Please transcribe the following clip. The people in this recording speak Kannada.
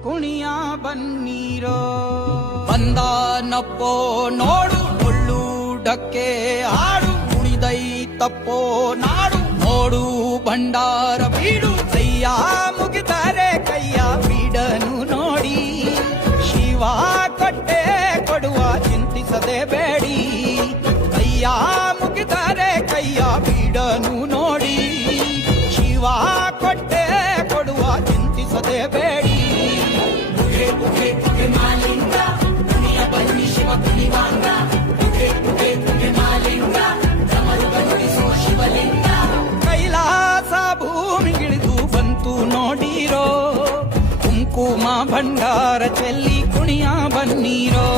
ಕುಣಿಯ ಬನ್ನೀರೋ ಬಂದಾನಪ್ಪೋ ನೋಡು ಡಕ್ಕೆ ಆಡು ಕುಣಿದೈ ತಪ್ಪೋ ನಾಡು ನೋಡು ಭಂಡಾರ ಬೀಡು ಕೈಯ ಮುಗಿದರೆ ಕೈಯ ಬೀಡನು ನೋಡಿ ಶಿವ ಕೊಟ್ಟೆ ಕೊಡುವ ಚಿಂತಿಸದೆ ಬೇಡಿ ಕೈಯ ಮುಗಿದರೆ ಕೈಯ ಬೀಡನು ನೋಡಿ ಶಿವ ಕೊಟ್ಟೆ ಕೊಡುವ ಚಿಂತಿಸದೆ ಬೇಡಿ ಮಾಲಿಂಗ ಕುಣಿಯ ಬನ್ನಿ ಶಿವ ಕುಣಿವಾಂಗ ಕೈಲಾಸ ಭೂಮಿಗಿಳಿದು ಬಂತು ನೋಡಿರೋ ಕುಂಕುಮ ಭಂಡಾರ ಚೆಲ್ಲಿ ಕುಣಿಯ ಬನ್ನೀರೋ